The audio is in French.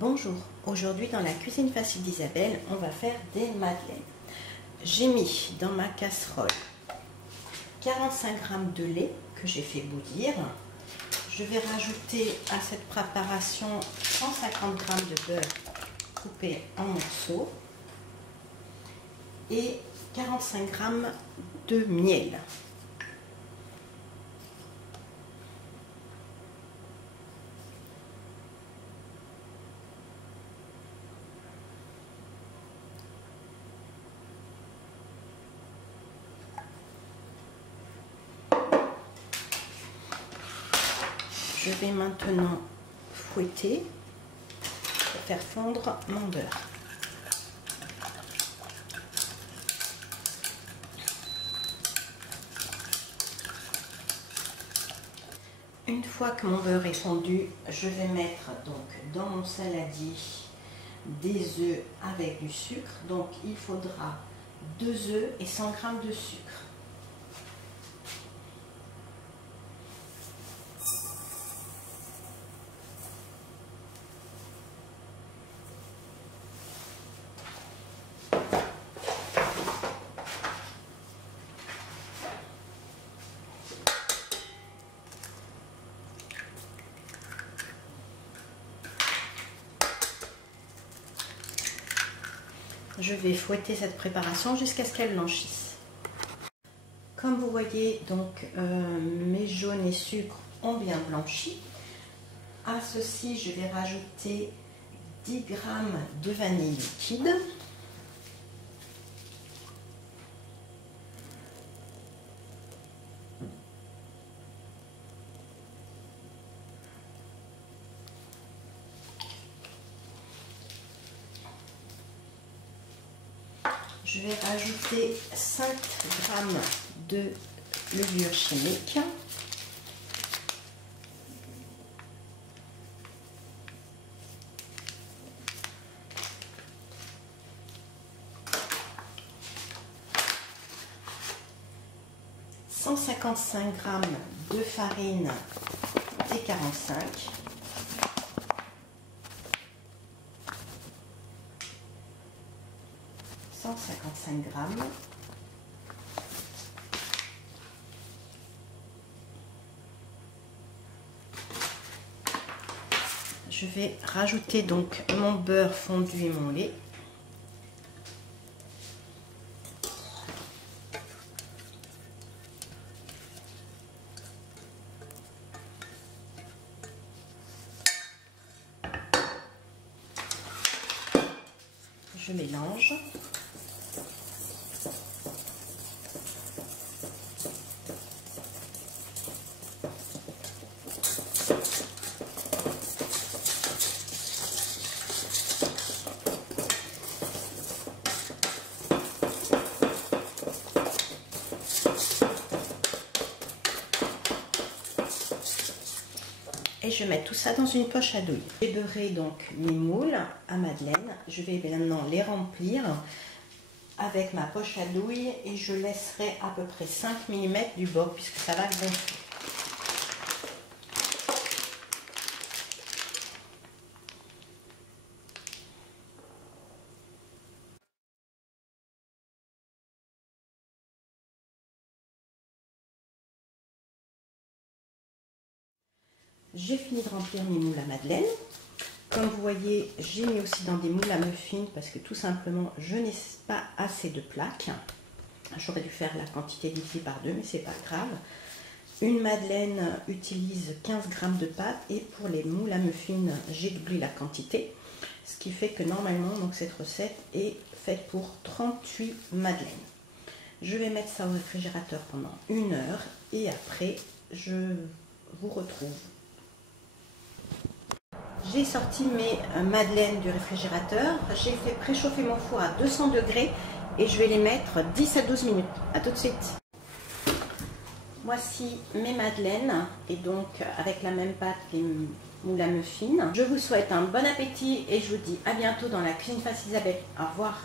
Bonjour, aujourd'hui dans la cuisine facile d'Isabelle, on va faire des madeleines. J'ai mis dans ma casserole 45 g de lait que j'ai fait bouillir. Je vais rajouter à cette préparation 150 g de beurre coupé en morceaux et 45 g de miel. Je vais maintenant fouetter pour faire fondre mon beurre. Une fois que mon beurre est fondu, je vais mettre donc dans mon saladier des œufs avec du sucre. Donc il faudra 2 œufs et 100 g de sucre. Je vais fouetter cette préparation jusqu'à ce qu'elle blanchisse. Comme vous voyez, donc mes jaunes et sucres ont bien blanchi. À ceci, je vais rajouter 10 g de vanille liquide. Je vais rajouter 5 g de levure chimique. « 155 g de farine T45. 155 g. Je vais rajouter donc mon beurre fondu et mon lait. Je mélange. Et je mets tout ça dans une poche à douille. J'ai beurré donc mes moules à madeleine. Je vais maintenant les remplir avec ma poche à douille et je laisserai à peu près 5 mm du bord puisque ça va gonfler. J'ai fini de remplir mes moules à madeleine. Comme vous voyez, j'ai mis aussi dans des moules à muffins parce que tout simplement, je n'ai pas assez de plaques. J'aurais dû faire la quantité divisée par 2, mais c'est pas grave. Une madeleine utilise 15 g de pâte et pour les moules à muffins, j'ai doublé la quantité. Ce qui fait que normalement, donc, cette recette est faite pour 38 madeleines. Je vais mettre ça au réfrigérateur pendant 1 heure et après, je vous retrouve. J'ai sorti mes madeleines du réfrigérateur. J'ai fait préchauffer mon four à 200 degrés et je vais les mettre 10 à 12 minutes. A tout de suite. Voici mes madeleines et donc avec la même pâte les moules à muffins. Je vous souhaite un bon appétit et je vous dis à bientôt dans la cuisine facile Isabelle. Au revoir.